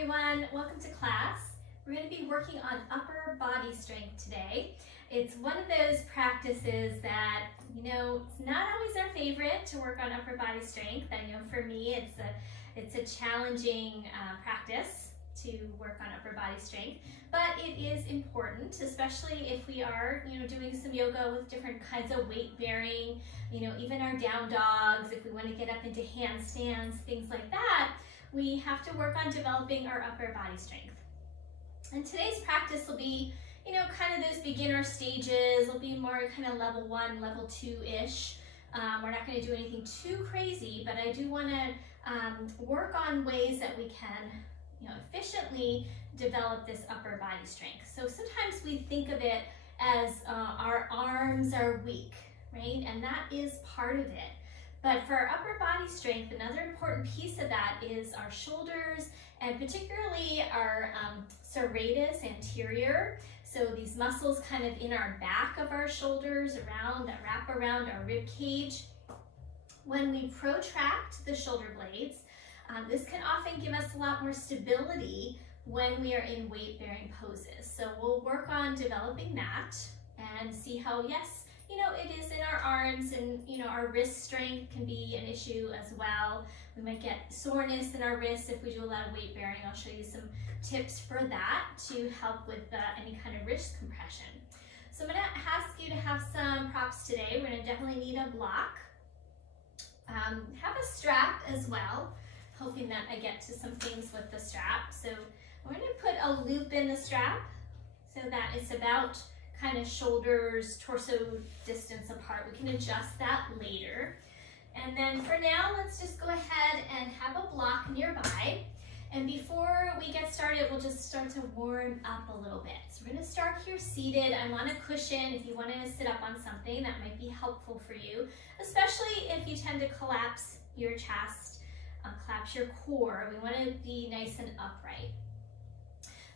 everyone, welcome to class. We're going to be working on upper body strength today. It's one of those practices that, it's not always our favorite to work on upper body strength. I know for me it's a challenging practice to work on upper body strength, but it is important, especially if we are, doing some yoga with different kinds of weight bearing, even our down dogs, if we want to get up into handstands, things like that. We have to work on developing our upper body strength. And today's practice will be, kind of those beginner stages. It'll be more kind of level 1, level 2-ish. We're not going to do anything too crazy, but I do want to work on ways that we can, efficiently develop this upper body strength. So sometimes we think of it as our arms are weak, right? And that is part of it. But for our upper body strength, another important piece of that is our shoulders, and particularly our serratus anterior. So these muscles kind of in our back of our shoulders that wrap around our rib cage. When we protract the shoulder blades, this can often give us a lot more stability when we are in weight-bearing poses. So we'll work on developing that and see how, it is in our arms, and our wrist strength can be an issue as well. We might get soreness in our wrists if we do a lot of weight bearing. I'll show you some tips for that to help with any kind of wrist compression. So I'm going to ask you to have some props today. We're going to definitely need a block. Have a strap as well, hoping that I get to some things with the strap. So we're going to put a loop in the strap so that it's about kind of shoulders, torso distance apart. We can adjust that later. And then for now, let's just go ahead and have a block nearby. And before we get started, we'll just start to warm up a little bit. So we're going to start here seated. I'm on a cushion. If you want to sit up on something, that might be helpful for you, especially if you tend to collapse your chest, collapse your core. We want to be nice and upright.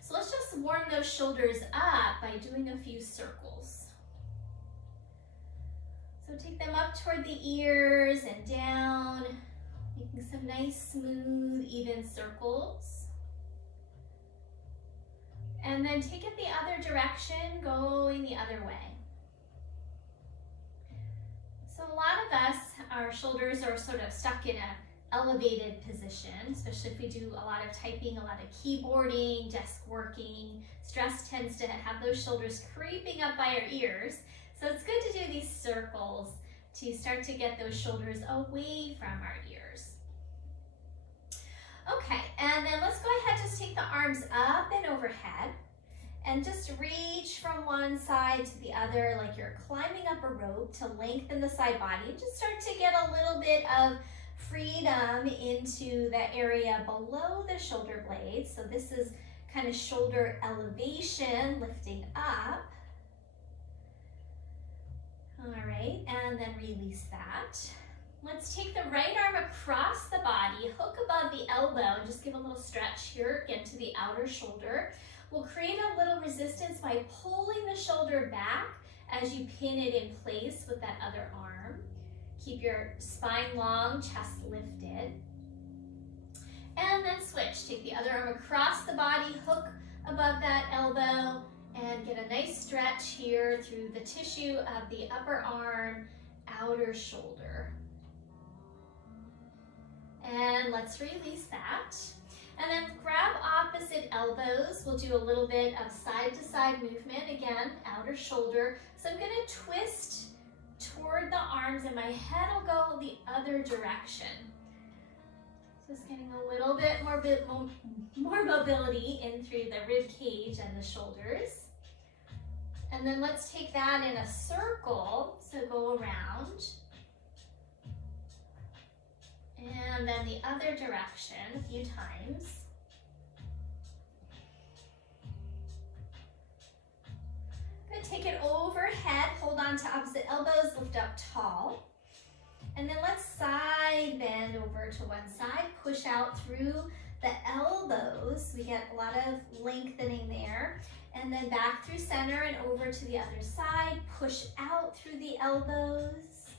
So let's just warm those shoulders up by doing a few circles. So take them up toward the ears and down, making some nice, smooth, even circles. And then take it the other direction, going the other way. So a lot of us, our shoulders are sort of stuck in a elevated position, especially if we do a lot of typing, a lot of keyboarding, desk working. Stress tends to have those shoulders creeping up by our ears. So it's good to do these circles to start to get those shoulders away from our ears. Okay, and then let's go ahead, just take the arms up and overhead and just reach from one side to the other like you're climbing up a rope to lengthen the side body. Just start to get a little bit of freedom into the area below the shoulder blades. So this is kind of shoulder elevation, lifting up. All right, and then release that. Let's take the right arm across the body, hook above the elbow, and just give a little stretch here, again to the outer shoulder. We'll create a little resistance by pulling the shoulder back as you pin it in place with that other arm. Keep your spine long, chest lifted. And then switch. Take the other arm across the body, hook above that elbow, and get a nice stretch here through the tissue of the upper arm, outer shoulder. And let's release that. And then grab opposite elbows. We'll do a little bit of side-to-side movement. Again, outer shoulder. So I'm going to twist toward the arms, and my head will go the other direction. Just getting a little bit more mobility in through the rib cage and the shoulders. And then let's take that in a circle, so go around. And then the other direction a few times. Take it overhead, hold on to opposite elbows, lift up tall. And then let's side bend over to one side, push out through the elbows. We get a lot of lengthening there. And then back through center and over to the other side, push out through the elbows.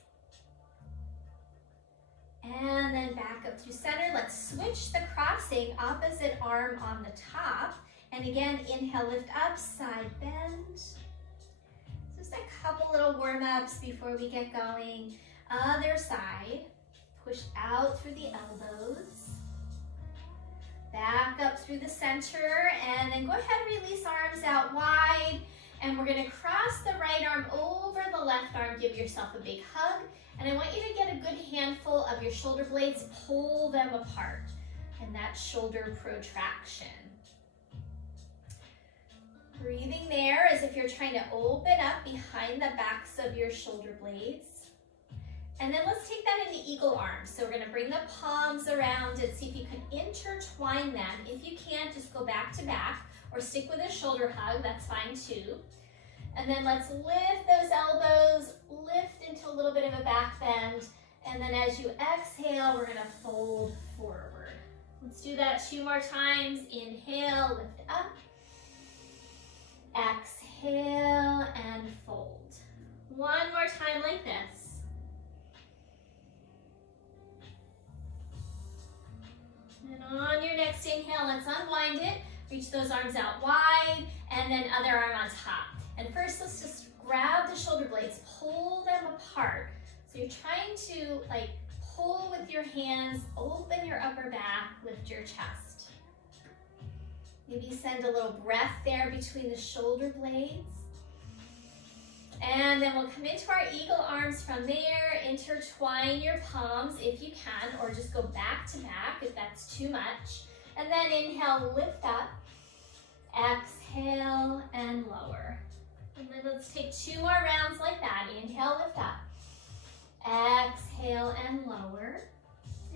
And then back foot through center. Let's switch the crossing, opposite arm on the top. And again, inhale, lift up, side bend. Just a couple little warm-ups before we get going. Other side. Push out through the elbows. Back up through the center, and then go ahead, release arms out wide. And we're gonna cross the right arm over the left arm. Give yourself a big hug. And I want you to get a good handful of your shoulder blades, pull them apart. And that shoulder protraction. Breathing there as if you're trying to open up behind the backs of your shoulder blades. And then let's take that into eagle arms. So we're gonna bring the palms around and see if you can intertwine them. If you can't, just go back to back or stick with a shoulder hug, that's fine too. And then let's lift those elbows, lift into a little bit of a back bend. And then as you exhale, we're gonna fold forward. Let's do that 2 more times. Inhale, lift up. Exhale and fold. 1 more time like this. And on your next inhale, let's unwind it. Reach those arms out wide, and then other arm on top. And first, let's just grab the shoulder blades, pull them apart. So you're trying to pull with your hands, open your upper back, lift your chest. Maybe send a little breath there between the shoulder blades. And then we'll come into our eagle arms from there. Intertwine your palms if you can, or just go back to back if that's too much. And then inhale, lift up. Exhale and lower. And then let's take 2 more rounds like that. Inhale, lift up. Exhale and lower.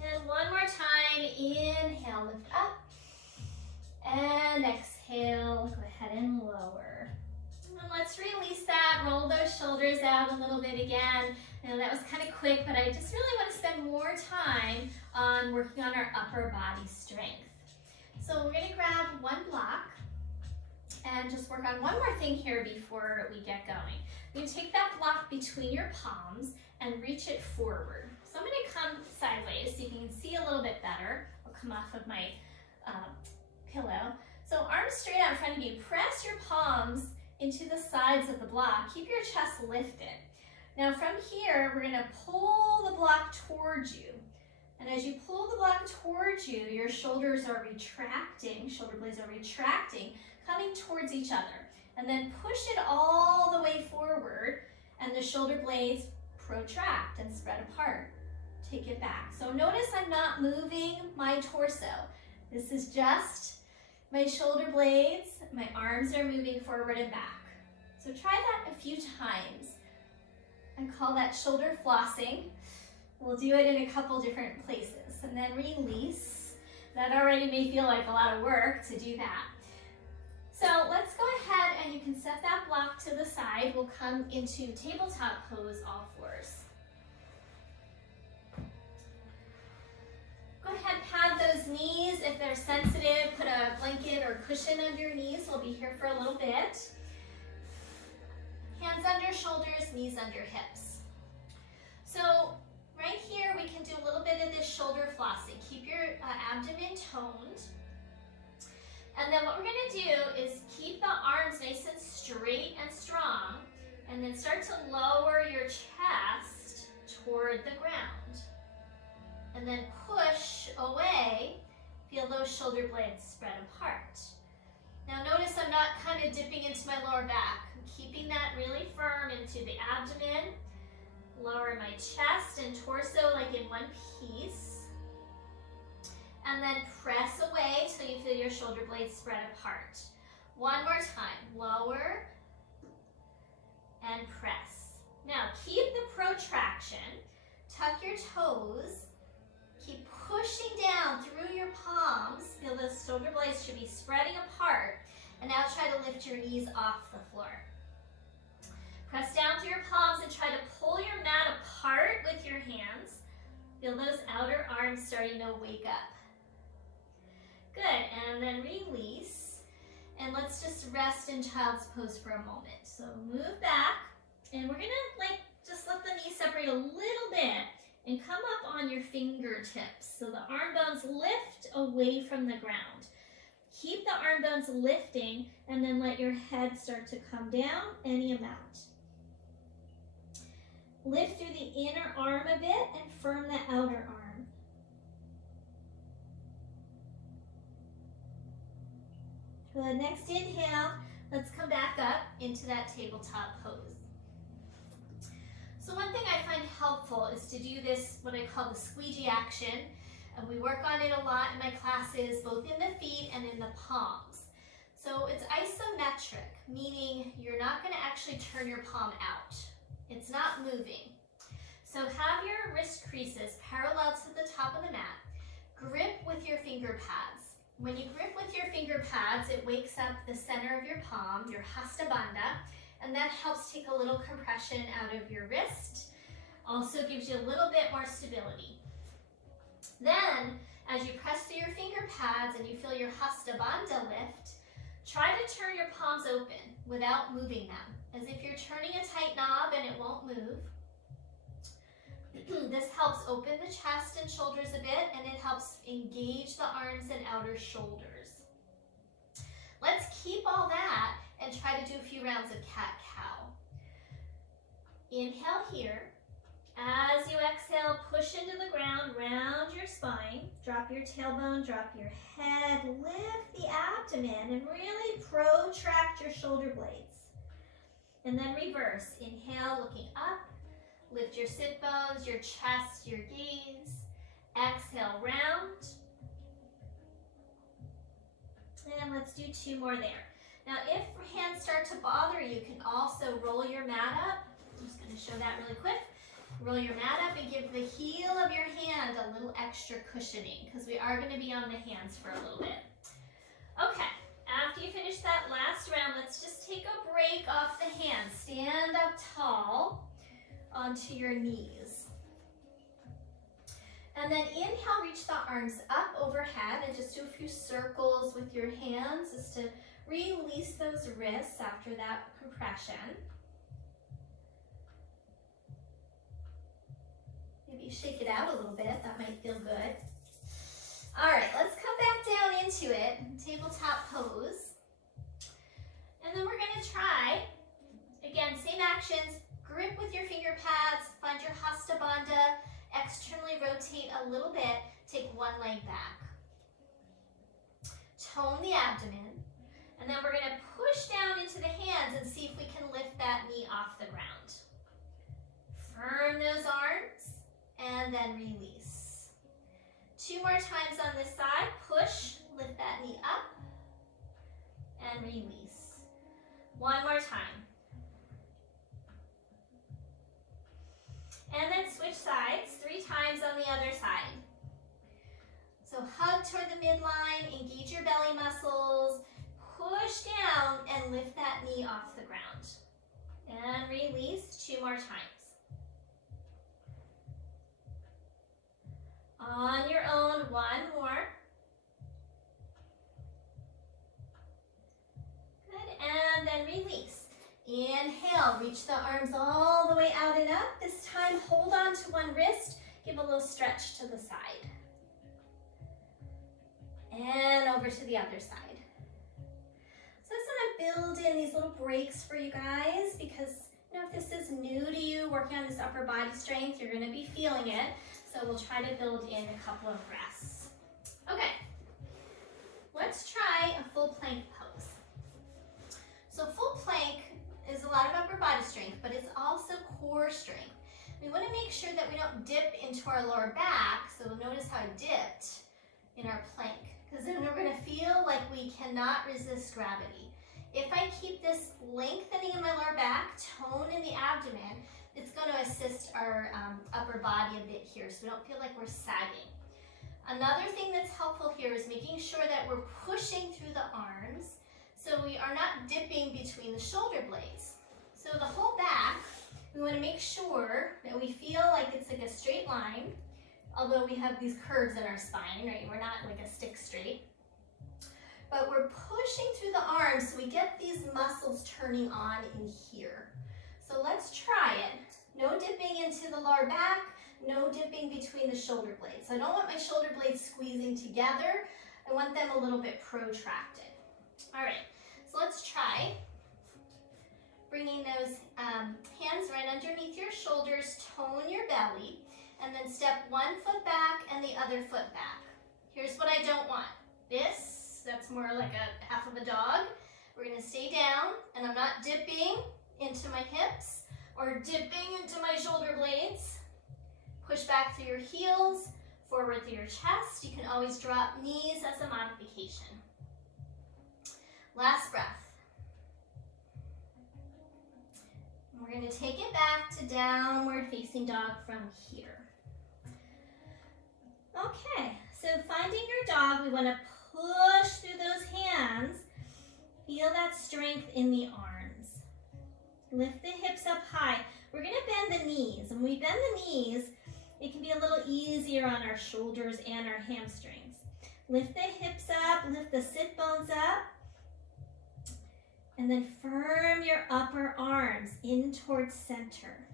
And 1 more time. Inhale, lift up. And exhale, go ahead and lower. And let's release that, roll those shoulders out a little bit again. I know that was kind of quick, but I just really want to spend more time on working on our upper body strength. So we're going to grab 1 block and just work on one more thing here before we get going. You take that block between your palms and reach it forward. So I'm going to come sideways so you can see a little bit better. I'll come off of my pillow. So arms straight out in front of you. Press your palms into the sides of the block. Keep your chest lifted. Now from here, we're going to pull the block towards you. And as you pull the block towards you, your shoulders are retracting, shoulder blades are retracting, coming towards each other. And then push it all the way forward, and the shoulder blades protract and spread apart. Take it back. So notice I'm not moving my torso. This is just my shoulder blades, my arms are moving forward and back. So try that a few times. I call that shoulder flossing. We'll do it in a couple different places. And then release. That already may feel like a lot of work to do that. So let's go ahead and you can set that block to the side. We'll come into tabletop pose, all fours. Go ahead, pad those knees. If they're sensitive, put a blanket or cushion under your knees. We'll be here for a little bit. Hands under shoulders, knees under hips. So right here, we can do a little bit of this shoulder flossing. Keep your abdomen toned. And then what we're gonna do is keep the arms nice and straight and strong, and then start to lower your chest toward the ground. And then push away, feel those shoulder blades spread apart. Now notice I'm not kind of dipping into my lower back. I'm keeping that really firm into the abdomen. Lower my chest and torso like in one piece. And then press away till you feel your shoulder blades spread apart. One more time, lower and press. Now keep the protraction, tuck your toes, keep pushing down through your palms. Feel the shoulder blades should be spreading apart. And now try to lift your knees off the floor. Press down through your palms and try to pull your mat apart with your hands. Feel those outer arms starting to wake up. Good, and then release. And let's just rest in child's pose for a moment. So move back, and we're gonna just let the knees separate a little bit. and come up on your fingertips. So the arm bones lift away from the ground. Keep the arm bones lifting and then let your head start to come down any amount. Lift through the inner arm a bit and firm the outer arm. For the next inhale, let's come back up into that tabletop pose. So one thing I find helpful is to do this, what I call the squeegee action. And we work on it a lot in my classes, both in the feet and in the palms. So it's isometric, meaning you're not going to actually turn your palm out. It's not moving. So have your wrist creases parallel to the top of the mat. Grip with your finger pads. When you grip with your finger pads, it wakes up the center of your palm, your Hasta Bandha, and that helps take a little compression out of your wrist. Also gives you a little bit more stability. Then, as you press through your finger pads and you feel your Hasta Bandha lift, try to turn your palms open without moving them, as if you're turning a tight knob and it won't move. This helps open the chest and shoulders a bit, and it helps engage the arms and outer shoulders. Let's keep all that and try to do a few rounds of cat-cow. Inhale here. As you exhale, push into the ground, round your spine, drop your tailbone, drop your head, lift the abdomen, and really protract your shoulder blades. And then reverse. Inhale, looking up, lift your sit bones, your chest, your gaze. Exhale, round. And let's do 2 more there. Now, if hands start to bother you, you can also roll your mat up. I'm just going to show that really quick. Roll your mat up and give the heel of your hand a little extra cushioning, because we are going to be on the hands for a little bit. Okay, after you finish that last round, let's just take a break off the hands. Stand up tall onto your knees. And then inhale, reach the arms up overhead and just do a few circles with your hands just to release those wrists after that compression. Maybe shake it out a little bit, that might feel good. All right, let's come back down into it, tabletop pose. And then we're gonna try, again, same actions, grip with your finger pads, find your Hasta Bandha, externally rotate a little bit, take one leg back. Tone the abdomen, and then we're gonna push down into the hands and see if we can lift that knee off the ground. Firm those arms, and then release. 2 more times on this side. Push, lift that knee up, and release. 1 more time. And then switch sides 3 times on the other side. So hug toward the midline, engage your belly muscles, push down, and lift that knee off the ground. And release 2 more times. On your own, 1 more. Good, and then release. Inhale, reach the arms all the way out and up. This time, hold on to one wrist, give a little stretch to the side. And over to the other side. So I just want to build in these little breaks for you guys because, you know, if this is new to you, working on this upper body strength, you're going to be feeling it. So we'll try to build in a couple of rests. Okay, let's try a full plank pose. So full plank is a lot of upper body strength, but it's also core strength. We want to make sure that we don't dip into our lower back. So notice how I dipped in our plank, because then we're going to feel like we cannot resist gravity. If I keep this lengthening in my lower back, tone in the abdomen, it's going to assist our upper body a bit here, so we don't feel like we're sagging. Another thing that's helpful here is making sure that we're pushing through the arms, so we are not dipping between the shoulder blades. So the whole back, we want to make sure that we feel like it's like a straight line, although we have these curves in our spine, right? We're not like a stick straight. But we're pushing through the arms so we get these muscles turning on in here. So let's try it. No dipping into the lower back, no dipping between the shoulder blades. So I don't want my shoulder blades squeezing together. I want them a little bit protracted. All right, so let's try bringing those hands right underneath your shoulders, tone your belly, and then step one foot back and the other foot back. Here's what I don't want. This, that's more like a half of a dog. We're gonna stay down, and I'm not dipping into my hips or dipping into my shoulder blades. Push back through your heels, forward through your chest. You can always drop knees as a modification. Last breath. We're going to take it back to downward facing dog from here. Okay, so finding your dog, we want to push through those hands. Feel that strength in the arms. Lift the hips up high. We're going to bend the knees. When we bend the knees, it can be a little easier on our shoulders and our hamstrings. Lift the hips up, lift the sit bones up. And then firm your upper arms in towards center.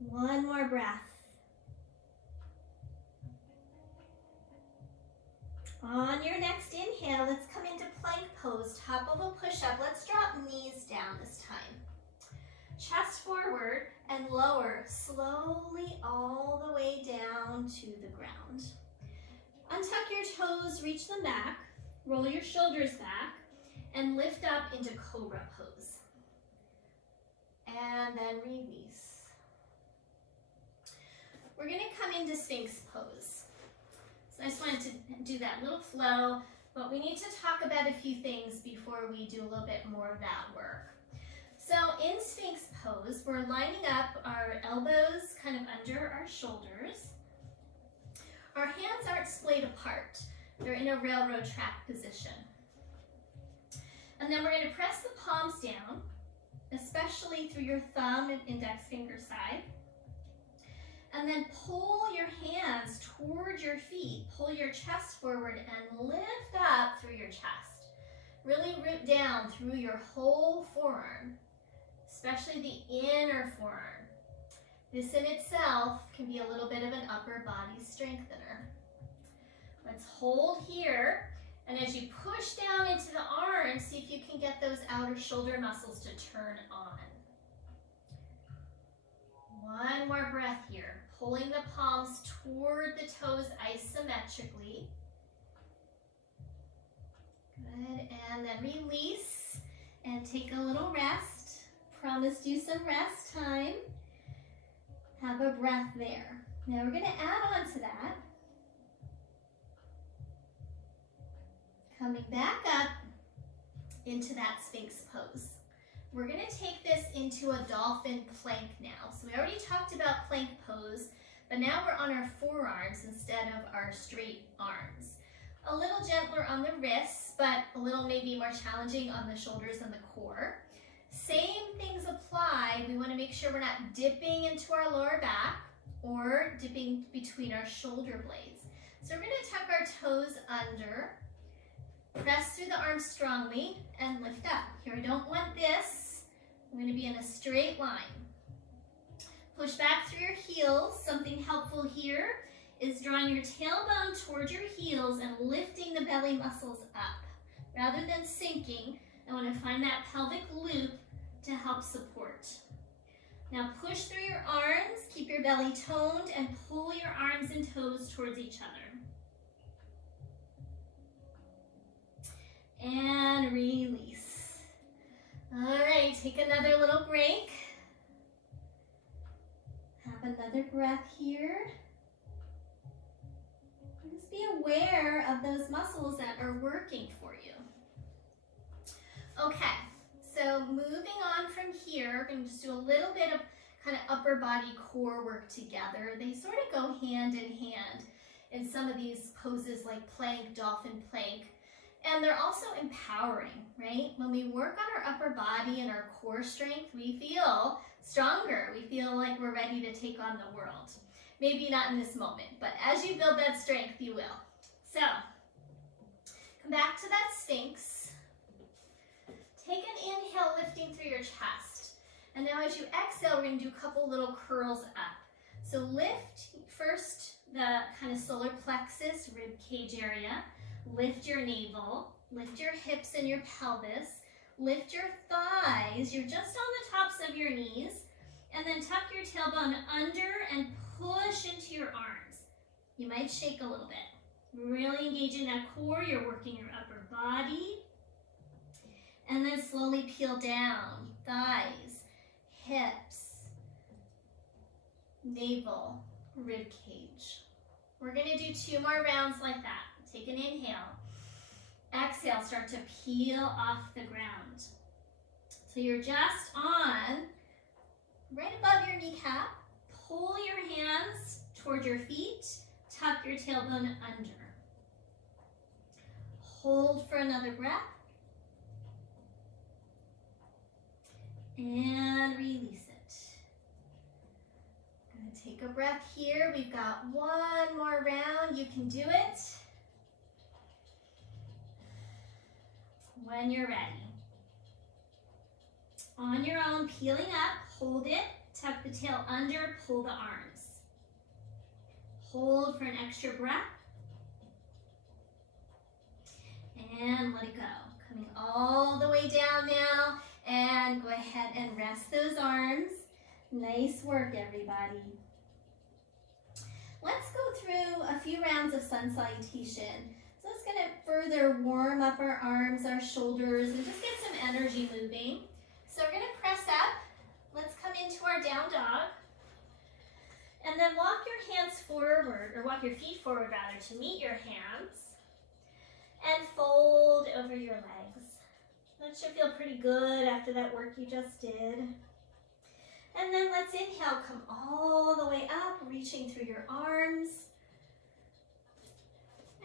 One more breath. On your next inhale, let's come into plank pose, top of a push-up. Let's drop knees down this time. Chest forward and lower slowly all the way down to the ground. Untuck your toes, reach them back, roll your shoulders back, and lift up into cobra pose. And then release. We're going to come into Sphinx pose. So I just wanted to do that little flow, but we need to talk about a few things before we do a little bit more of that work. So in Sphinx pose, we're lining up our elbows kind of under our shoulders. Our hands aren't splayed apart. They're in a railroad track position. And then we're going to press the palms down, especially through your thumb and index finger side. And then pull your hands toward your feet. Pull your chest forward and lift up through your chest. Really root down through your whole forearm, especially the inner forearm. This in itself can be a little bit of an upper body strengthener. Let's hold here. And as you push down into the arms, see if you can get those outer shoulder muscles to turn on. One more breath here. Pulling the palms toward the toes isometrically. Good, and then release and take a little rest. Promised you some rest time. Have a breath there. Now we're going to add on to that. Coming back up into that Sphinx pose. We're going to take this into a dolphin plank now. So we already talked about plank pose, but now we're on our forearms instead of our straight arms. A little gentler on the wrists, but a little maybe more challenging on the shoulders and the core. Same things apply. We want to make sure we're not dipping into our lower back or dipping between our shoulder blades. So we're going to tuck our toes under. Press through the arms strongly and lift up. Here, I don't want this. I'm going to be in a straight line. Push back through your heels. Something helpful here is drawing your tailbone towards your heels and lifting the belly muscles up. Rather than sinking, I want to find that pelvic loop to help support. Now push through your arms, keep your belly toned, and pull your arms and toes towards each other. And release. All right, take another little break. Have another breath here. Just be aware of those muscles that are working for you. Okay, so moving on from here, we're going to just do a little bit of kind of upper body core work together. They sort of go hand in hand in some of these poses like plank, dolphin plank. And they're also empowering, right? When we work on our upper body and our core strength, we feel stronger. We feel like we're ready to take on the world. Maybe not in this moment, but as you build that strength, you will. So, come back to that Sphinx. Take an inhale, lifting through your chest. And now as you exhale, we're going to do a couple little curls up. So lift first the kind of solar plexus, rib cage area. Lift your navel, lift your hips and your pelvis, lift your thighs. You're just on the tops of your knees. And then tuck your tailbone under and push into your arms. You might shake a little bit. Really engage in that core. You're working your upper body. And then slowly peel down. Thighs, hips, navel, rib cage. We're going to do 2 more rounds like that. Take an inhale. Exhale, start to peel off the ground. So you're just on right above your kneecap. Pull your hands toward your feet. Tuck your tailbone under. Hold for another breath. And release it. Gonna take a breath here. We've got 1 more round. You can do it when you're ready. On your own, peeling up, hold it, tuck the tail under, pull the arms. Hold for an extra breath. And let it go. Coming all the way down now, and go ahead and rest those arms. Nice work, everybody. Let's go through a few rounds of sun salutation. So it's gonna further warm up our arms, our shoulders, and just get some energy moving. So we're gonna press up. Let's come into our down dog. And then walk your hands forward, or walk your feet forward rather, to meet your hands. And fold over your legs. That should feel pretty good after that work you just did. And then let's inhale, come all the way up, reaching through your arms.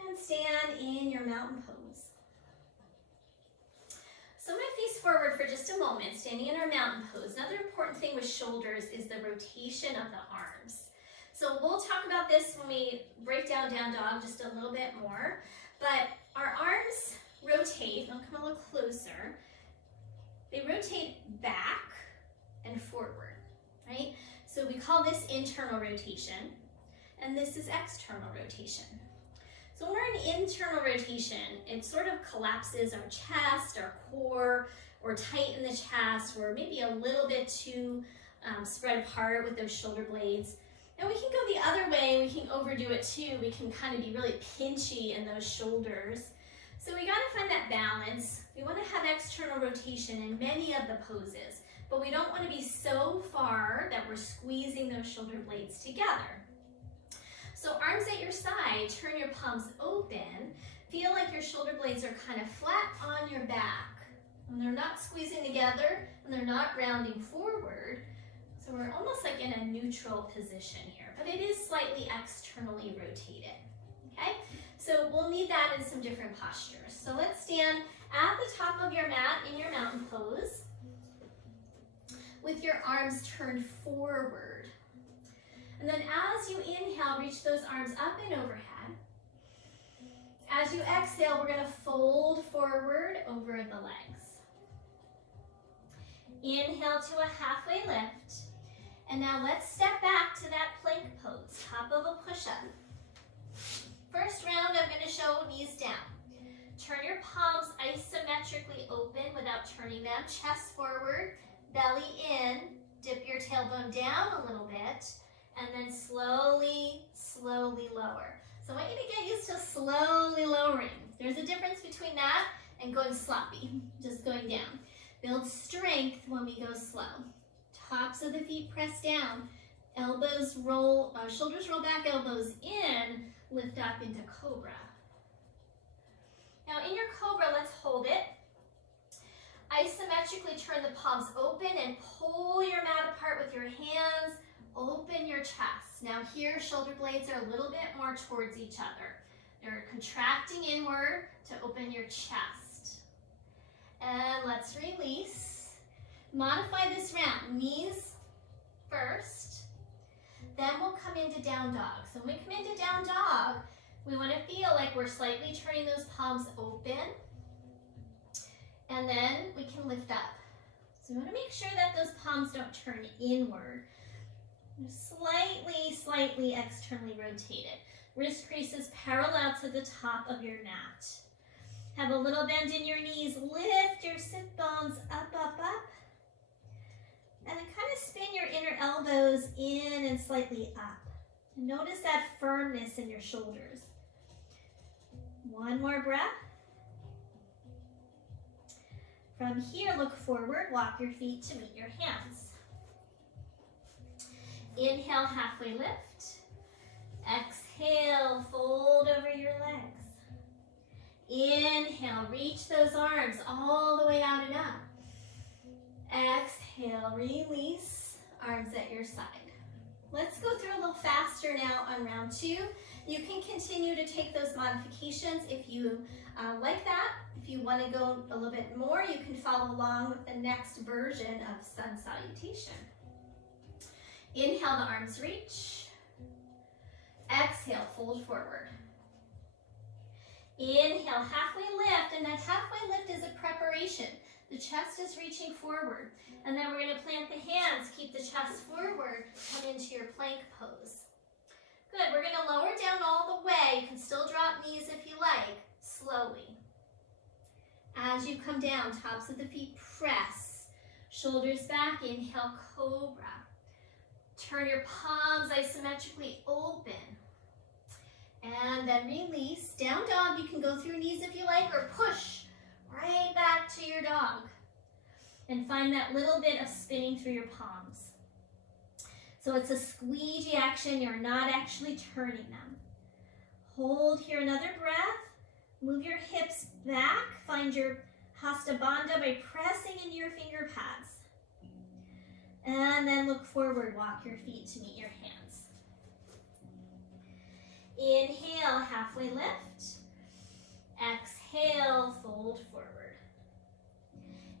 And stand in your mountain pose. So I'm going to face forward for just a moment, standing in our mountain pose. Another important thing with shoulders is the rotation of the arms. So we'll talk about this when we break down down dog just a little bit more. But our arms rotate. I'll come a little closer. They rotate back and forward, right? So we call this internal rotation, and this is external rotation. So when we're in internal rotation, it sort of collapses our chest, our core, or tighten the chest. We're maybe a little bit too spread apart with those shoulder blades. And we can go the other way, we can overdo it too. We can kind of be really pinchy in those shoulders. So we gotta find that balance. We wanna have external rotation in many of the poses, but we don't wanna be so far that we're squeezing those shoulder blades together. So arms at your side, turn your palms open. Feel like your shoulder blades are kind of flat on your back. And they're not squeezing together, and they're not rounding forward. So we're almost like in a neutral position here, but it is slightly externally rotated, okay? So we'll need that in some different postures. So let's stand at the top of your mat in your mountain pose with your arms turned forward. And then as you inhale, reach those arms up and overhead. As you exhale, we're gonna fold forward over the legs. Inhale to a halfway lift. And now let's step back to that plank pose, top of a push-up. First round, I'm gonna show knees down. Turn your palms isometrically open without turning them, chest forward, belly in, dip your tailbone down a little bit, and then slowly, slowly lower. So I want you to get used to slowly lowering. There's a difference between that and going sloppy, just going down. Build strength when we go slow. Tops of the feet press down, elbows roll, shoulders roll back, elbows in, lift up into cobra. Now in your cobra, let's hold it. Isometrically turn the palms open and pull your mat apart with your hands. Open your chest. Now here, shoulder blades are a little bit more towards each other. They're contracting inward to open your chest. And let's release. Modify this round. Knees first. Then we'll come into down dog. So when we come into down dog, we want to feel like we're slightly turning those palms open. And then we can lift up. So we want to make sure that those palms don't turn inward. Slightly externally rotated. Wrist creases parallel to the top of your mat. Have a little bend in your knees. Lift your sit bones up, up, up. And then kind of spin your inner elbows in and slightly up. Notice that firmness in your shoulders. One more breath. From here, look forward. Walk your feet to meet your hands. Inhale, halfway lift. Exhale, fold over your legs. Inhale, reach those arms all the way out and up. Exhale, release, arms at your side. Let's go through a little faster now on round 2. You can continue to take those modifications if you like that. If you want to go a little bit more, you can follow along with the next version of sun salutation. Inhale, the arms reach. Exhale, fold forward. Inhale, halfway lift, and that halfway lift is a preparation. The chest is reaching forward. And then we're going to plant the hands, keep the chest forward, come into your plank pose. Good, we're going to lower down all the way. You can still drop knees if you like, slowly. As you come down, tops of the feet press. Shoulders back, inhale, cobra. Turn your palms isometrically open. And then release. Down dog, you can go through knees if you like, or push right back to your dog. And find that little bit of spinning through your palms. So it's a squeegee action, you're not actually turning them. Hold here another breath. Move your hips back. Find your Hasta Bandha by pressing into your finger pads. And then look forward, walk your feet to meet your hands. Inhale, halfway lift. Exhale, fold forward.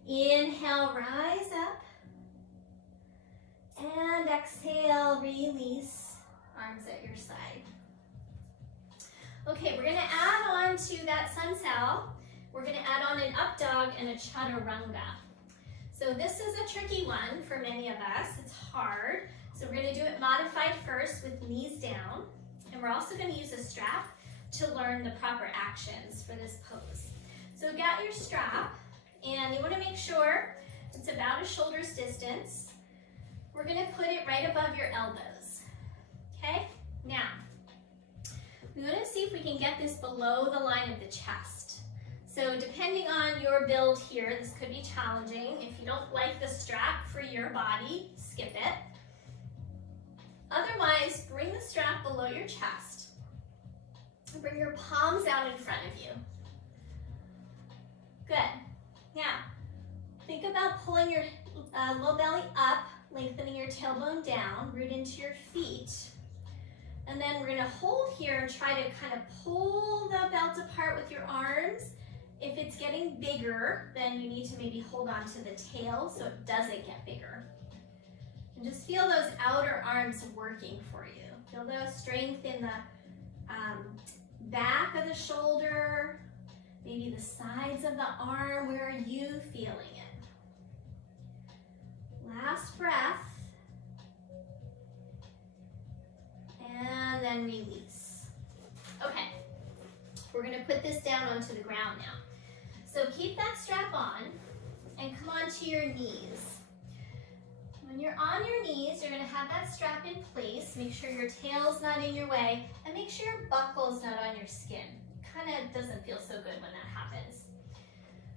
Inhale, rise up. And exhale, release, arms at your side. Okay, we're going to add on to that sun sal. We're going to add on an up dog and a chaturanga. So this is a tricky one for many of us. It's hard. So we're going to do it modified first with knees down. And we're also going to use a strap to learn the proper actions for this pose. So you got your strap, and you want to make sure it's about a shoulder's distance. We're going to put it right above your elbows. Okay? Now, we want to see if we can get this below the line of the chest. So depending on your build here, this could be challenging. If you don't like the strap for your body, skip it. Otherwise, bring the strap below your chest. Bring your palms out in front of you. Good. Now, think about pulling your low belly up, lengthening your tailbone down, root into your feet. And then we're going to hold here and try to kind of pull the belt apart with your arms. If it's getting bigger, then you need to maybe hold on to the tail so it doesn't get bigger. And just feel those outer arms working for you. Feel the strength in the back of the shoulder, maybe the sides of the arm. Where are you feeling it? Last breath. And then release. Okay, we're going to put this down onto the ground now. So keep that strap on and come onto your knees. When you're on your knees, you're going to have that strap in place. Make sure your tail's not in your way, and make sure your buckle's not on your skin. Kind of doesn't feel so good when that happens.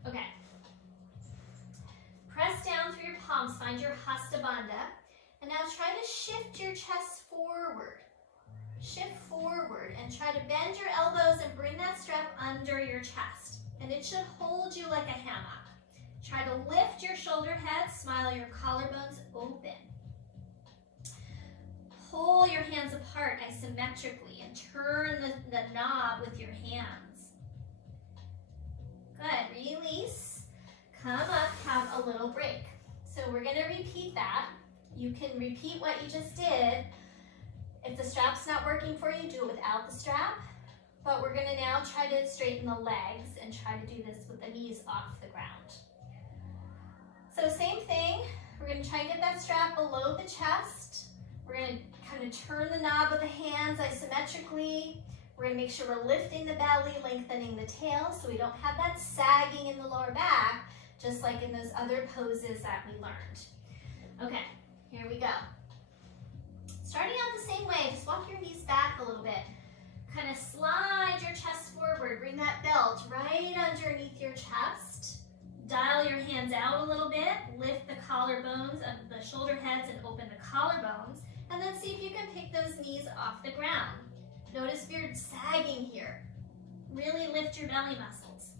Okay. Press down through your palms, find your Hasta Bandha, and now try to shift your chest forward. Shift forward and try to bend your elbows and bring that strap under your chest. And it should hold you like a hammock. Try to lift your shoulder head, smile your collarbones open. Pull your hands apart isometrically and turn the knob with your hands. Good, release. Come up, have a little break. So we're gonna repeat that. You can repeat what you just did. If the strap's not working for you, do it without the strap. But we're gonna now try to straighten the legs and try to do this with the knees off the ground. So same thing, we're gonna try and get that strap below the chest. We're going to kind of turn the knob of the hands isometrically. We're going to make sure we're lifting the belly, lengthening the tail so we don't have that sagging in the lower back, just like in those other poses that we learned. Okay, here we go. Starting out the same way, just walk your knees back a little bit. Kind of slide your chest forward, bring that belt right underneath your chest. Dial your hands out a little bit, lift the collarbones of the shoulder heads and open the collarbones, and then see if you can pick those knees off the ground. Notice if you're sagging here. Really lift your belly muscles.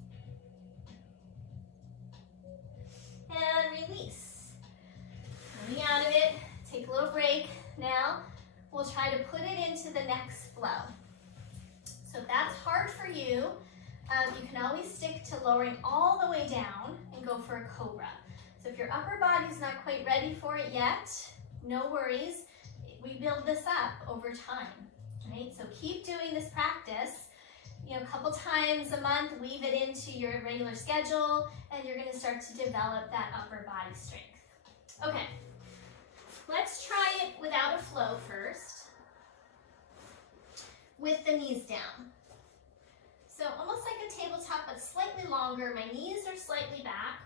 And release. Coming out of it, take a little break. Now, we'll try to put it into the next flow. So if that's hard for you, you can always stick to lowering all the way down and go for a cobra. So if your upper body's not quite ready for it yet, no worries. We build this up over time, right? So keep doing this practice, a couple times a month, weave it into your regular schedule, and you're gonna start to develop that upper body strength. Okay, let's try it without a flow first, with the knees down. So almost like a tabletop, but slightly longer. My knees are slightly back.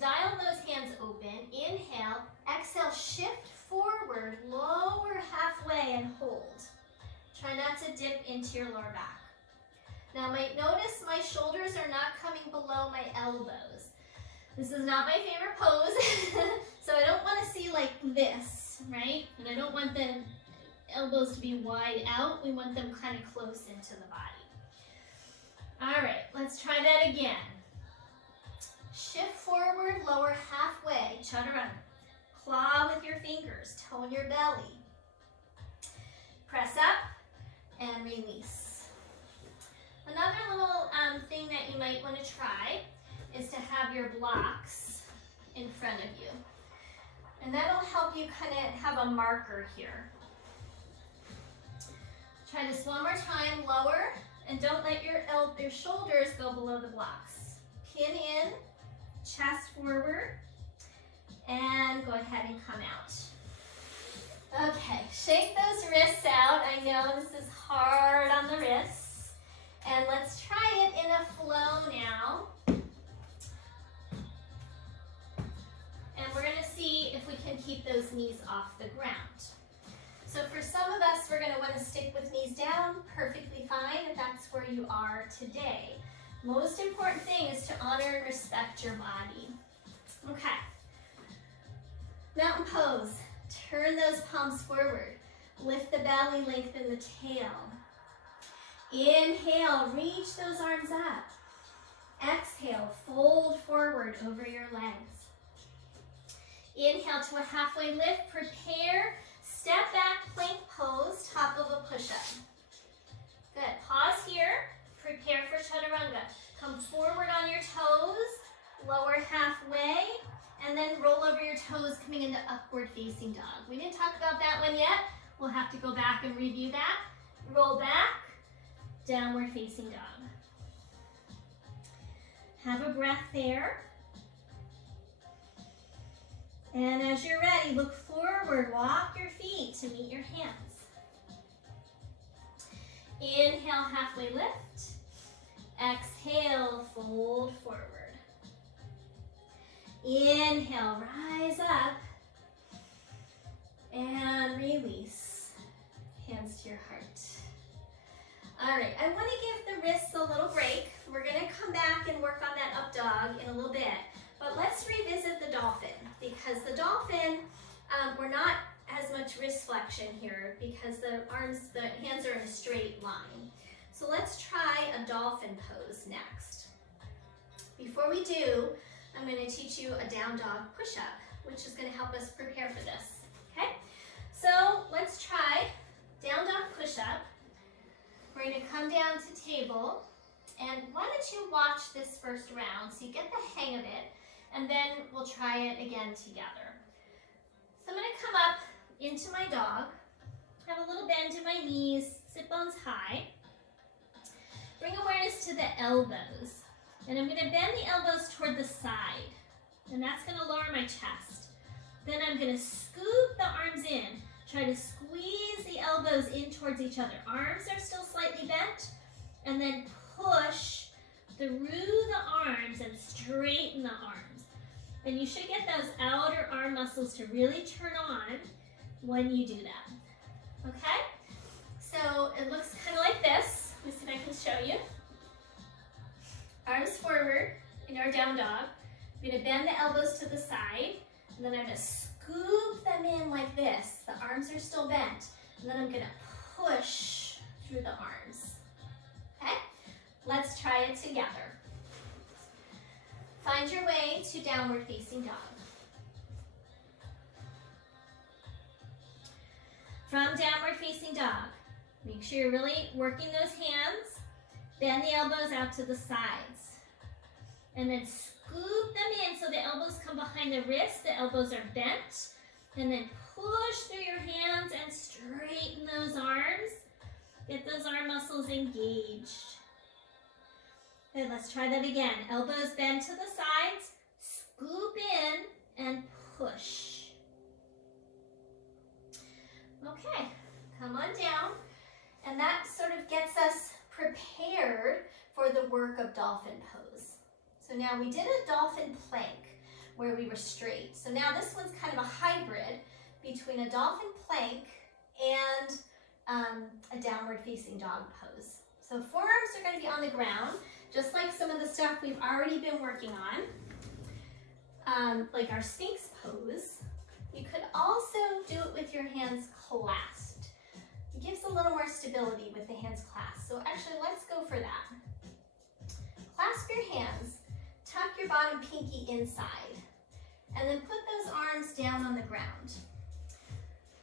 Dial those hands open. Inhale, exhale, shift forward, lower halfway and hold. Try not to dip into your lower back. Now notice my shoulders are not coming below my elbows. This is not my favorite pose. So I don't want to see like this, right? And I don't want the elbows to be wide out. We want them kind of close into the body. All right, let's try that again. Shift forward, lower halfway, chaturanga. Claw with your fingers, tone your belly. Press up and release. Another little thing that you might want to try is to have your blocks in front of you. And that'll help you kind of have a marker here. Try this one more time, lower, and don't let your shoulders go below the blocks. Pin in, chest forward, and go ahead and come out. Okay, shake those wrists out. I know this is hard on the wrists. And let's try it in a flow now. And we're gonna see if we can keep those knees off the ground. So for some of us, we're gonna wanna stick with knees down, perfectly fine if that's where you are today. Most important thing is to honor and respect your body. Okay. Mountain pose. Turn those palms forward. Lift the belly, lengthen the tail. Inhale, reach those arms up. Exhale, fold forward over your legs. Inhale to a halfway lift. Prepare, step back, plank pose, top of a push-up. Good, pause here. Prepare for chaturanga. Come forward on your toes, lower halfway, and then roll over your toes, coming into upward facing dog. We didn't talk about that one yet. We'll have to go back and review that. Roll back, downward facing dog. Have a breath there. And as you're ready, look forward, walk your feet to meet your hands. Inhale, halfway lift. Exhale, fold forward. Inhale, rise up. And release. Hands to your heart. All right, I want to give the wrists a little break. We're going to come back and work on that up dog in a little bit. But let's revisit the dolphin, because the dolphin, we're not as much wrist flexion here because the hands are in a straight line. So let's try a dolphin pose next. Before we do, I'm going to teach you a down dog push-up, which is going to help us prepare for this, okay? So let's try down dog push-up. We're going to come down to table, and why don't you watch this first round so you get the hang of it, and then we'll try it again together. So I'm going to come up into my dog, have a little bend in my knees, sit bones high. Bring awareness to the elbows. And I'm going to bend the elbows toward the side. And that's going to lower my chest. Then I'm going to scoop the arms in, Try to squeeze the elbows in towards each other. Arms are still slightly bent, and then push through the arms and straighten the arms. And you should get those outer arm muscles to really turn on when you do that. Okay? So it looks kind of like this. Let me see if I can show you. Arms forward in our down dog. I'm going to bend the elbows to the side, and then I'm going to scoop them in like this. The arms are still bent, and then I'm going to push through the arms. Okay? Let's try it together. Find your way to downward facing dog. From downward facing dog, make sure you're really working those hands. Bend the elbows out to the sides. And then scoop them in so the elbows come behind the wrists, the elbows are bent. And then push through your hands and straighten those arms. Get those arm muscles engaged. Good, let's try that again. Elbows bend to the sides, scoop in, and push. Okay, come on down. And that sort of gets us prepared for the work of dolphin pose. So now we did a dolphin plank where we were straight. So now this one's kind of a hybrid between a dolphin plank and a downward facing dog pose. So forearms are going to be on the ground, just like some of the stuff we've already been working on, like our Sphinx pose. You could also do it with your hands clasped. It gives a little more stability with the hands clasped. So actually, let's go for that. Clasp your hands, tuck your bottom pinky inside, and then put those arms down on the ground.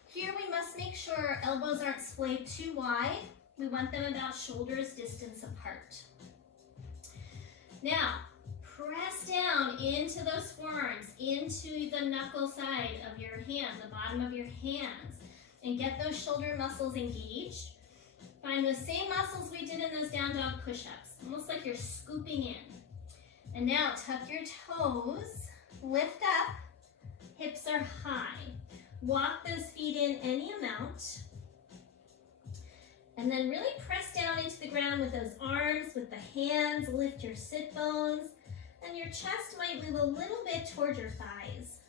Here we must make sure our elbows aren't splayed too wide. We want them about shoulders distance apart. Now, press down into those forearms, into the knuckle side of your hand, the bottom of your hands, and get those shoulder muscles engaged. Find those same muscles we did in those down dog push-ups, almost like you're scooping in. And now tuck your toes, lift up, hips are high. Walk those feet in any amount. And then really press down into the ground with those arms, with the hands, lift your sit bones, and your chest might move a little bit towards your thighs.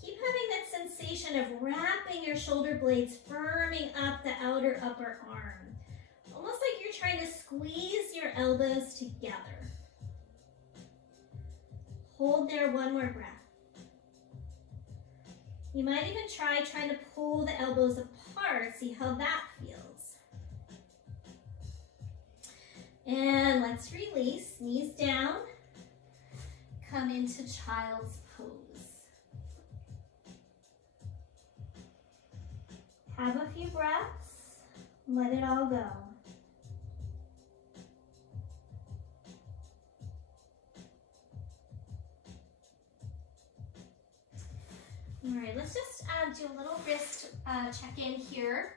Keep having that sensation of wrapping your shoulder blades, firming up the outer upper arm. Almost like you're trying to squeeze your elbows together. Hold there one more breath. You might even trying to pull the elbows apart, see how that feels. And let's release, knees down, come into child's pose. Have a few breaths, let it all go. All right, let's just do a little wrist check-in here.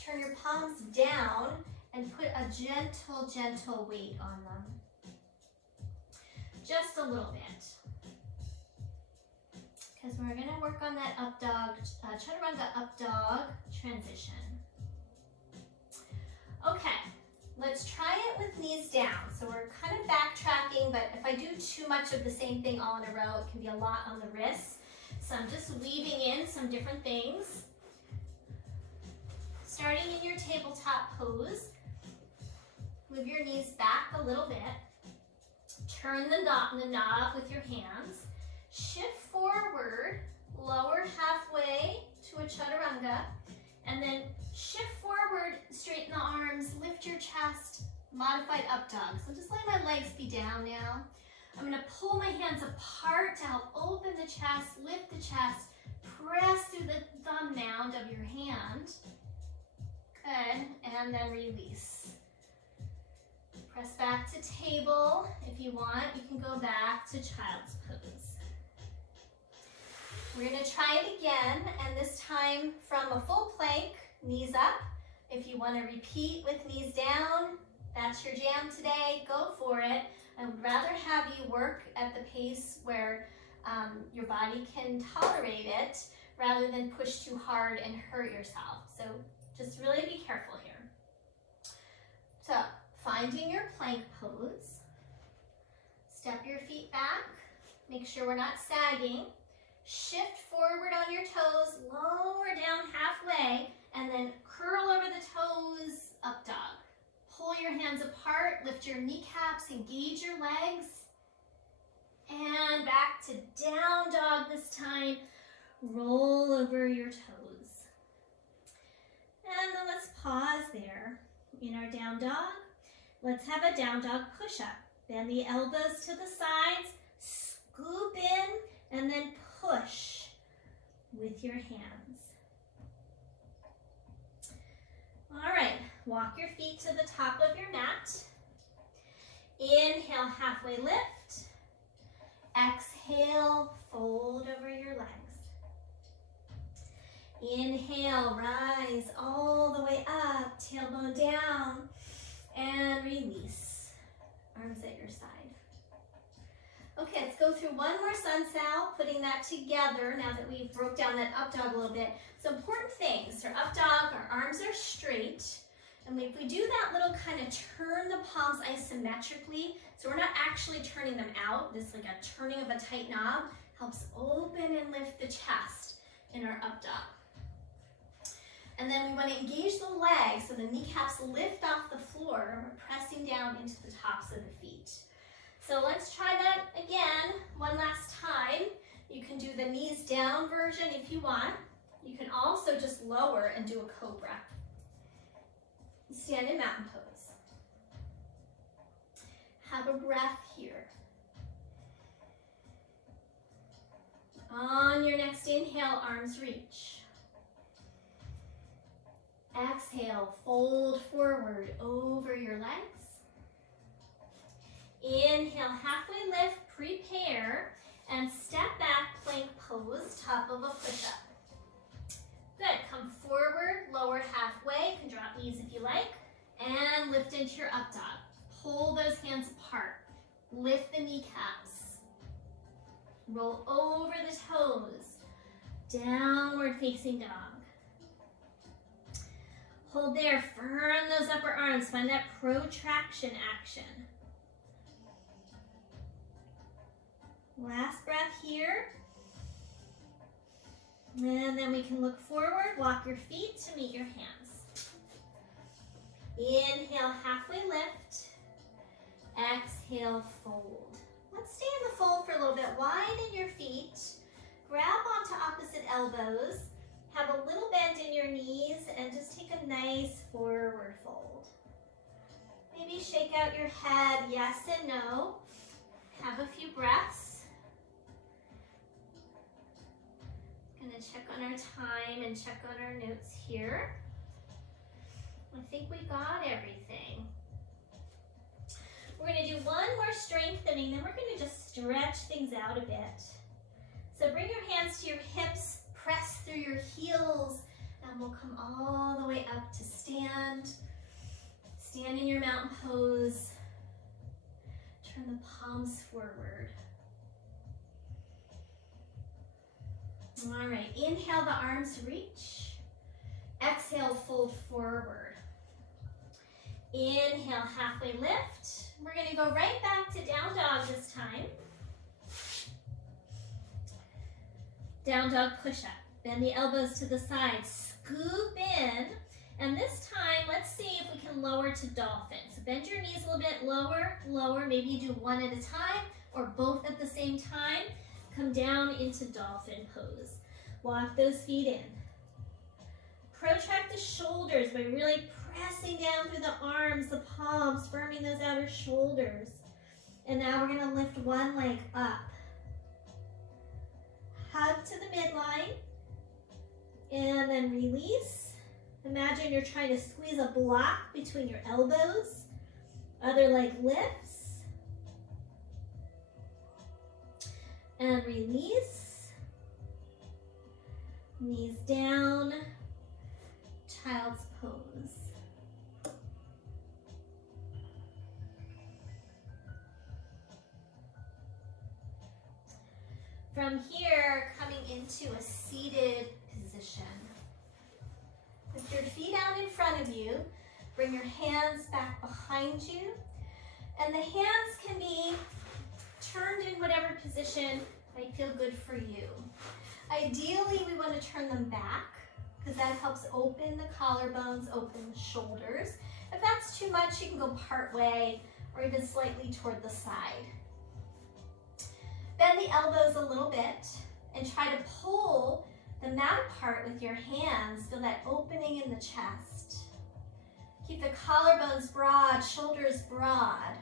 Turn your palms down and put a gentle, gentle weight on them. Just a little bit. Because we're gonna work on that up dog, chaturanga up dog transition. Okay, let's try it with knees down. So we're kind of backtracking, but if I do too much of the same thing all in a row, it can be a lot on the wrists. So I'm just weaving in some different things. Starting in your tabletop pose, move your knees back a little bit. Turn the knob with your hands. Shift forward, lower halfway to a chaturanga, and then shift forward, straighten the arms, lift your chest, modified up dog. So just let my legs be down now. I'm going to pull my hands apart to help open the chest, lift the chest, press through the thumb mound of your hand. Good, and then release. Press back to table. If you want, you can go back to child's pose. We're going to try it again, and this time from a full plank, knees up. If you want to repeat with knees down, that's your jam today, go for it. I would rather have you work at the pace where your body can tolerate it rather than push too hard and hurt yourself. So just really be careful here. So finding your plank pose, step your feet back, make sure we're not sagging, shift forward on your toes, lower down halfway, and then curl over the toes, up dog. Pull your hands apart, lift your kneecaps, engage your legs, and back to down dog this time. Roll over your toes. And then let's pause there. In our down dog, let's have a down dog push-up. Bend the elbows to the sides, scoop in, and then push with your hands. All right, walk your feet to the top of your mat. Inhale, halfway lift. Exhale, fold over your legs. Inhale, rise all the way up, tailbone down, and release. Arms at your side. Okay, let's go through one more sun sal, putting that together now that we broke down that up dog a little bit. So important things, for up dog, our arms are straight, and if we do that little kind of turn the palms isometrically, so we're not actually turning them out, this like a turning of a tight knob, helps open and lift the chest in our up dog. And then we want to engage the legs so the kneecaps lift off the floor and we're pressing down into the tops of the feet. So let's try that again one last time. You can do the knees down version if you want. You can also just lower and do a cobra. Stand in mountain pose. Have a breath here. On your next inhale, arms reach. Exhale, fold forward over your legs. Inhale, halfway lift, prepare, and step back, plank pose, top of a push-up. Good, come forward, lower halfway, you can drop knees if you like, and lift into your up dog. Pull those hands apart, lift the kneecaps, roll over the toes, downward facing dog. Hold there, firm those upper arms, find that protraction action. Last breath here. And then we can look forward, walk your feet to meet your hands. Inhale, halfway lift. Exhale, fold. Let's stay in the fold for a little bit. Widen your feet. Grab onto opposite elbows. Have a little bend in your knees and just take a nice forward fold. Maybe shake out your head, yes and no. Have a few breaths. Gonna check on our time and check on our notes here. I think we got everything. We're gonna do one more strengthening, then we're gonna just stretch things out a bit. So bring your hands to your hips, press through your heels, and we'll come all the way up to stand. Stand in your mountain pose. Turn the palms forward. All right, inhale, the arms reach. Exhale, fold forward. Inhale, halfway lift. We're gonna go right back to down dog this time. Down dog push-up. Bend the elbows to the side, scoop in, and this time, let's see if we can lower to dolphin. So bend your knees a little bit, lower, lower. Maybe you do one at a time or both at the same time. Come down into dolphin pose. Walk those feet in. Protract the shoulders by really pressing down through the arms, the palms, firming those outer shoulders. And now we're gonna lift one leg up. Hug to the midline, and then release. Imagine you're trying to squeeze a block between your elbows. Other leg lifts. And release. Knees down, child's pose. From here, coming into a seated position. With your feet out in front of you, bring your hands back behind you. And the hands can be turned in whatever position might feel good for you. Ideally, we want to turn them back because that helps open the collarbones, open the shoulders. If that's too much, you can go part way or even slightly toward the side. Bend the elbows a little bit and try to pull the mat apart with your hands. Feel that opening in the chest. Keep the collarbones broad, shoulders broad.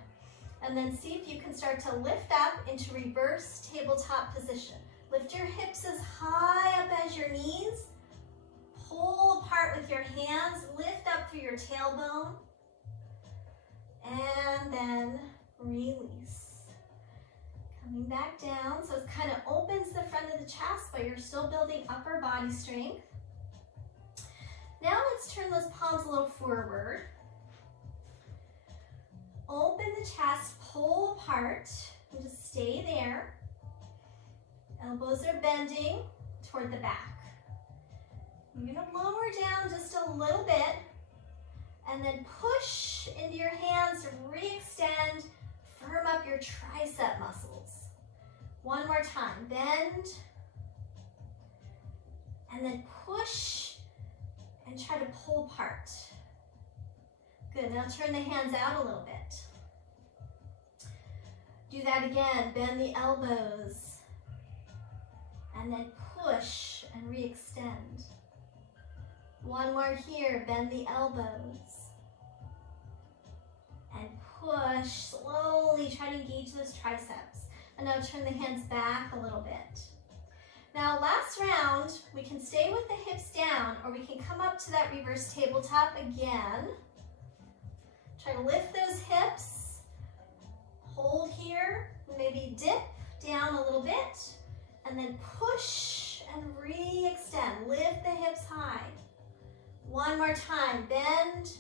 And then see if you can start to lift up into reverse tabletop position. Lift your hips as high up as your knees. Pull apart with your hands. Lift up through your tailbone. And then release. Coming back down, so it kind of opens the front of the chest, but you're still building upper body strength. Now let's turn those palms a little forward. Open the chest, pull apart, and just stay there. Elbows are bending toward the back. You're gonna lower down just a little bit, and then push into your hands to re-extend, firm up your tricep muscles. One more time, bend, and then push, and try to pull apart. Good, now turn the hands out a little bit. Do that again, bend the elbows, and then push and re-extend. One more here, bend the elbows, and push, slowly try to engage those triceps. And now turn the hands back a little bit. Now last round, we can stay with the hips down or we can come up to that reverse tabletop again. Try to lift those hips, hold here, maybe dip down a little bit, and then push and re-extend. Lift the hips high. One more time, bend,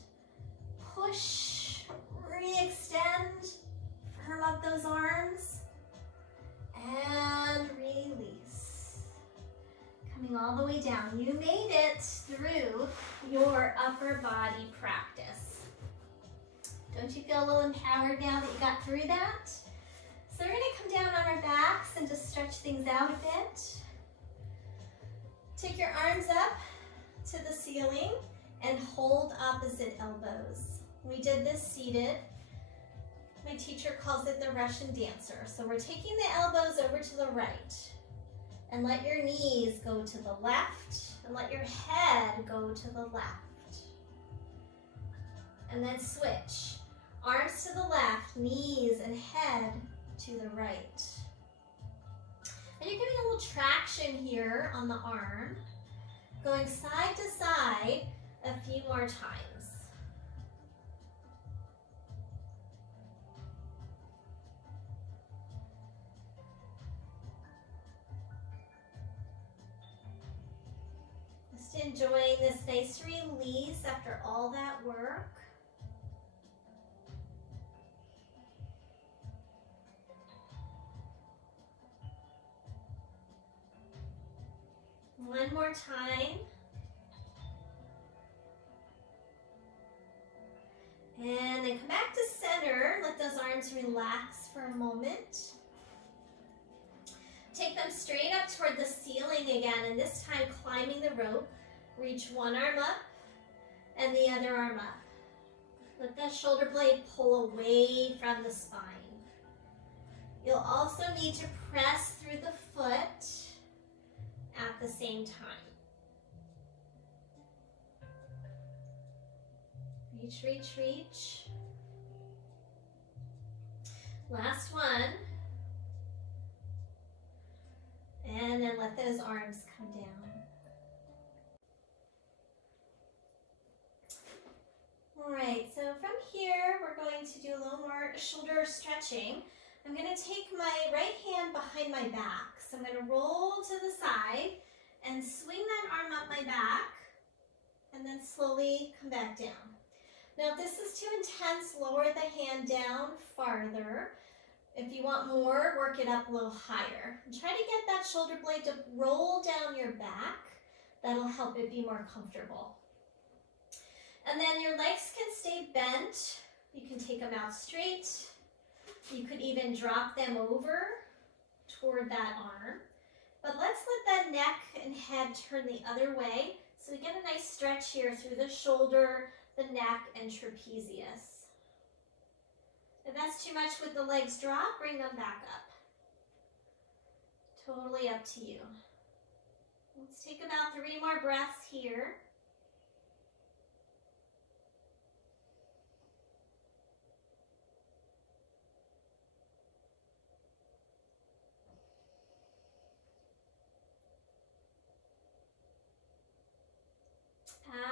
push, re-extend, firm up those arms, and release. Coming all the way down. You made it through your upper body practice. Don't you feel a little empowered now that you got through that? So we're gonna come down on our backs and just stretch things out a bit. Take your arms up to the ceiling and hold opposite elbows. We did this seated. My teacher calls it the Russian dancer. So we're taking the elbows over to the right and let your knees go to the left and let your head go to the left. And then switch. Arms to the left, knees and head to the right. And you're getting a little traction here on the arm. Going side to side a few more times. Just enjoying this nice release after all that work. One more time. And then come back to center. Let those arms relax for a moment. Take them straight up toward the ceiling again, and this time climbing the rope. Reach one arm up and the other arm up. Let that shoulder blade pull away from the spine. You'll also need to press through the foot at the same time. Reach, reach, reach. Last one. And then let those arms come down. All right, so from here, we're going to do a little more shoulder stretching. I'm gonna take my right hand behind my back. So I'm gonna roll to the side and swing that arm up my back and then slowly come back down. Now if this is too intense, lower the hand down farther. If you want more, work it up a little higher. And try to get that shoulder blade to roll down your back. That'll help it be more comfortable. And then your legs can stay bent. You can take them out straight. You could even drop them over toward that arm. But let's let that neck and head turn the other way so we get a nice stretch here through the shoulder, the neck, and trapezius. If that's too much with the legs drop, bring them back up. Totally up to you. Let's take about 3 more breaths here.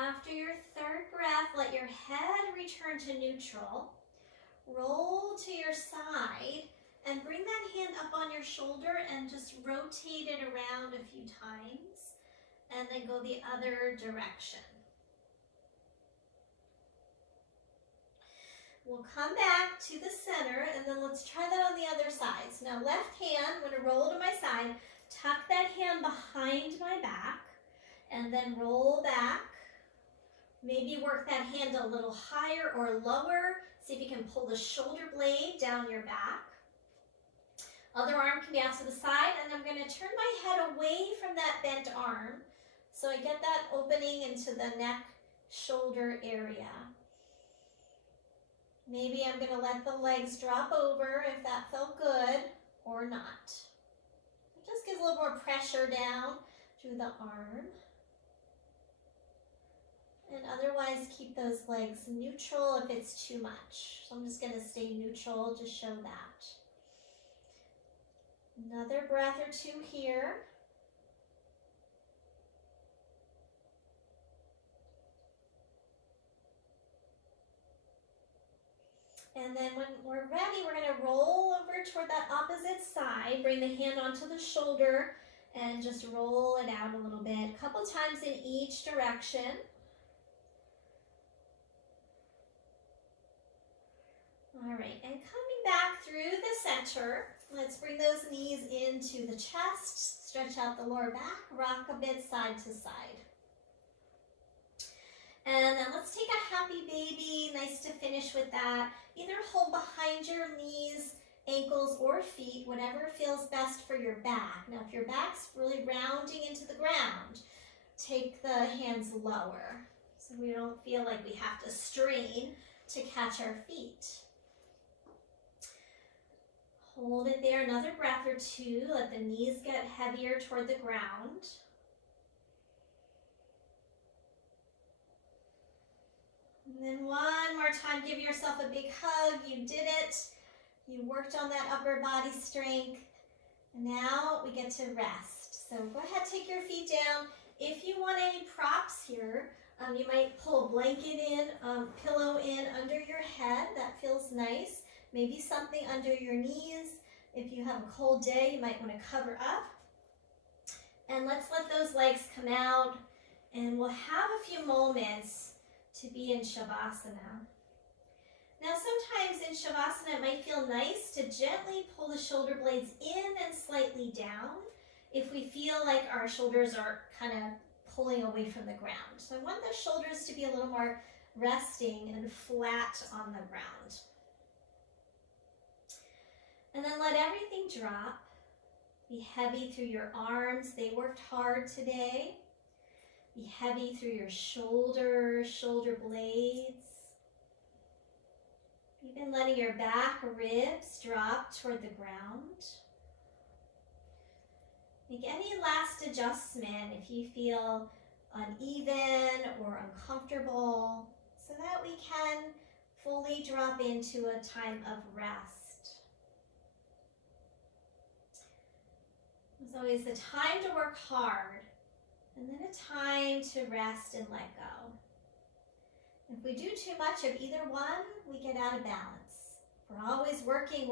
After your third breath, let your head return to neutral. Roll to your side and bring that hand up on your shoulder and just rotate it around a few times and then go the other direction. We'll come back to the center and then let's try that on the other side. So now left hand, I'm going to roll to my side, tuck that hand behind my back and then roll back. Maybe work that hand a little higher or lower. See if you can pull the shoulder blade down your back. Other arm can be out to the side, and I'm going to turn my head away from that bent arm so I get that opening into the neck, shoulder area. Maybe I'm going to let the legs drop over if that felt good or not. It just gives a little more pressure down through the arm. And otherwise, keep those legs neutral if it's too much. So I'm just going to stay neutral to show that. Another breath or two here. And then when we're ready, we're going to roll over toward that opposite side. Bring the hand onto the shoulder and just roll it out a little bit. A couple times in each direction. All right, and coming back through the center, let's bring those knees into the chest, stretch out the lower back, rock a bit side to side. And then let's take a happy baby, nice to finish with that. Either hold behind your knees, ankles, or feet, whatever feels best for your back. Now, if your back's really rounding into the ground, take the hands lower so we don't feel like we have to strain to catch our feet. Hold it there, another breath or two. Let the knees get heavier toward the ground. And then one more time, give yourself a big hug. You did it. You worked on that upper body strength. And now we get to rest. So go ahead, take your feet down. If you want any props here, you might pull a blanket in, pillow in under your head. That feels nice. Maybe something under your knees. If you have a cold day, you might want to cover up. And let's let those legs come out. And we'll have a few moments to be in Shavasana. Now, sometimes in Shavasana, it might feel nice to gently pull the shoulder blades in and slightly down if we feel like our shoulders are kind of pulling away from the ground. So I want the shoulders to be a little more resting and flat on the ground. And then let everything drop. Be heavy through your arms. They worked hard today. Be heavy through your shoulders, shoulder blades. Even letting your back ribs drop toward the ground. Make any last adjustment if you feel uneven or uncomfortable so that we can fully drop into a time of rest. There's always the time to work hard and then a time to rest and let go. If we do too much of either one, we get out of balance. If we're always working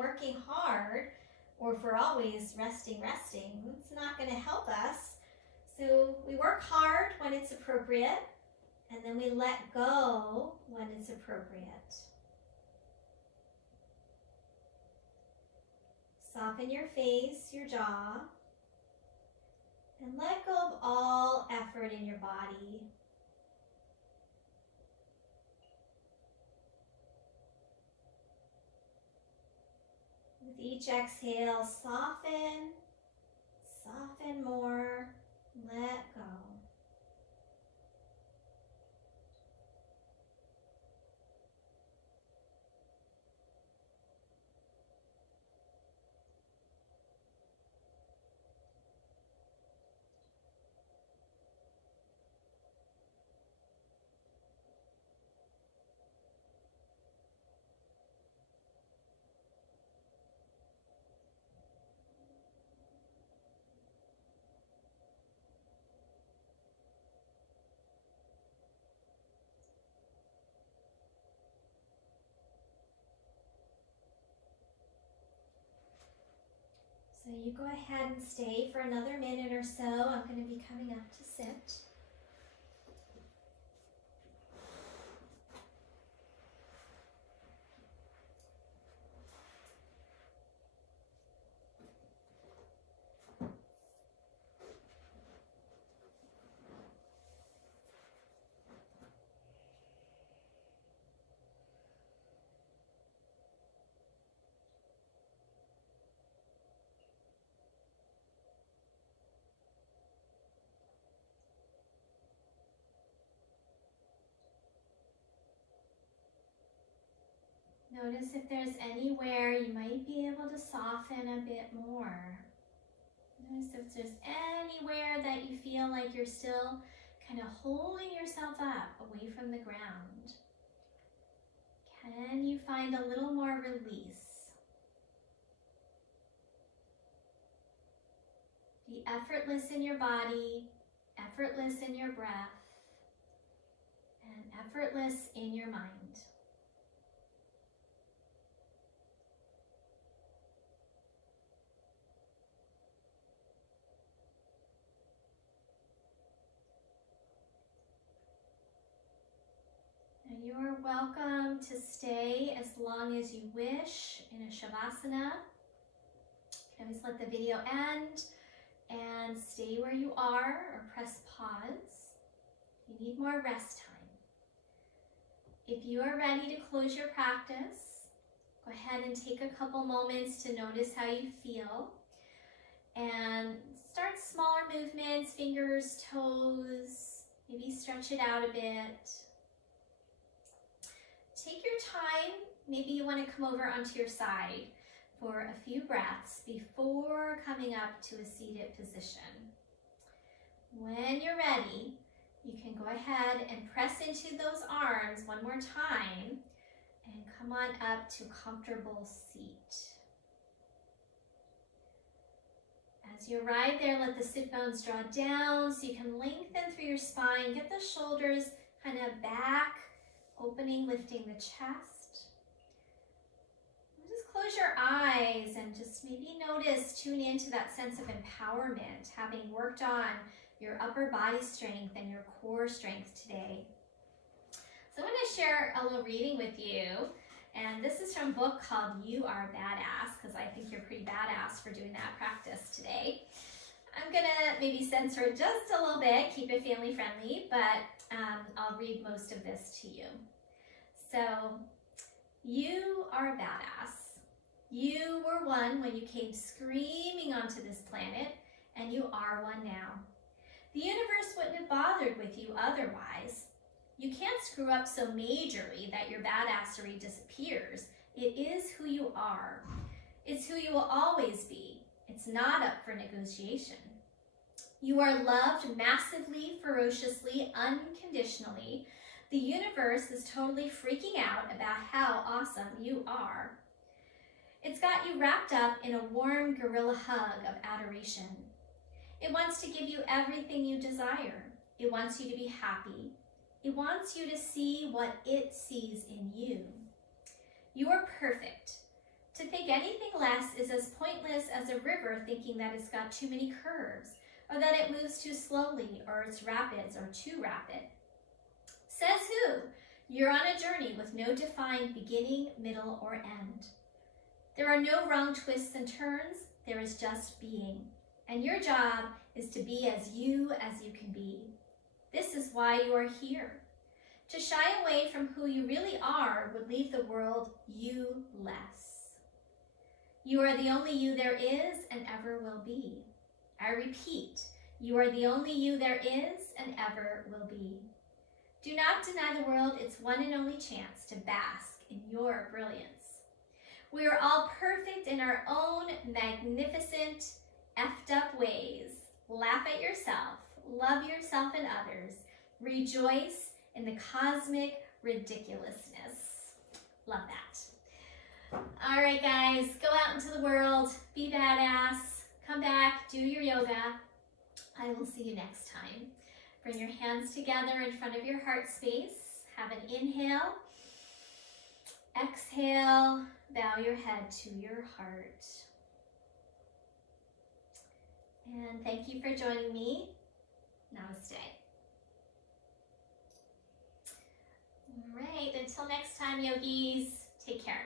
hard, or if we're always resting, it's not going to help us. So we work hard when it's appropriate, and then we let go when it's appropriate. Soften your face, your jaw, and let go of all effort in your body. With each exhale, soften, soften more, let go. So you go ahead and stay for another minute or so. I'm going to be coming up to sit. Notice if there's anywhere you might be able to soften a bit more. Notice if there's anywhere that you feel like you're still kind of holding yourself up away from the ground. Can you find a little more release? Be effortless in your body, effortless in your breath, and effortless in your mind. You're welcome to stay as long as you wish in a Shavasana. You can always let the video end and stay where you are or press pause. You need more rest time. If you are ready to close your practice, go ahead and take a couple moments to notice how you feel. And start smaller movements, fingers, toes, maybe stretch it out a bit. Take your time. Maybe you want to come over onto your side for a few breaths before coming up to a seated position. When you're ready, you can go ahead and press into those arms one more time and come on up to comfortable seat. As you arrive there, let the sit bones draw down so you can lengthen through your spine. Get the shoulders kind of back, opening, lifting the chest. Just close your eyes and just maybe notice, tune into that sense of empowerment, having worked on your upper body strength and your core strength today. So I'm going to share a little reading with you, and this is from a book called You Are Badass, because I think you're pretty badass for doing that practice today. I'm going to maybe censor it just a little bit, keep it family friendly, but I'll read most of this to you. So, you are a badass. You were one when you came screaming onto this planet, and you are one now. The universe wouldn't have bothered with you otherwise. You can't screw up so majorly that your badassery disappears. It is who you are. It's who you will always be. It's not up for negotiation. You are loved massively, ferociously, unconditionally. The universe is totally freaking out about how awesome you are. It's got you wrapped up in a warm gorilla hug of adoration. It wants to give you everything you desire. It wants you to be happy. It wants you to see what it sees in you. You are perfect. To think anything less is as pointless as a river thinking that it's got too many curves, or that it moves too slowly, or its rapids are too rapid. Says who? You're on a journey with no defined beginning, middle, or end. There are no wrong twists and turns. There is just being. And your job is to be as you can be. This is why you are here. To shy away from who you really are would leave the world you-less. You are the only you there is and ever will be. I repeat, you are the only you there is and ever will be. Do not deny the world its one and only chance to bask in your brilliance. We are all perfect in our own magnificent, effed up ways. Laugh at yourself, love yourself and others, rejoice in the cosmic ridiculousness. Love that. All right, guys, go out into the world, be badass, come back, do your yoga. I will see you next time. Bring your hands together in front of your heart space. Have an inhale. Exhale, bow your head to your heart. And thank you for joining me. Namaste. All right, until next time, yogis, take care.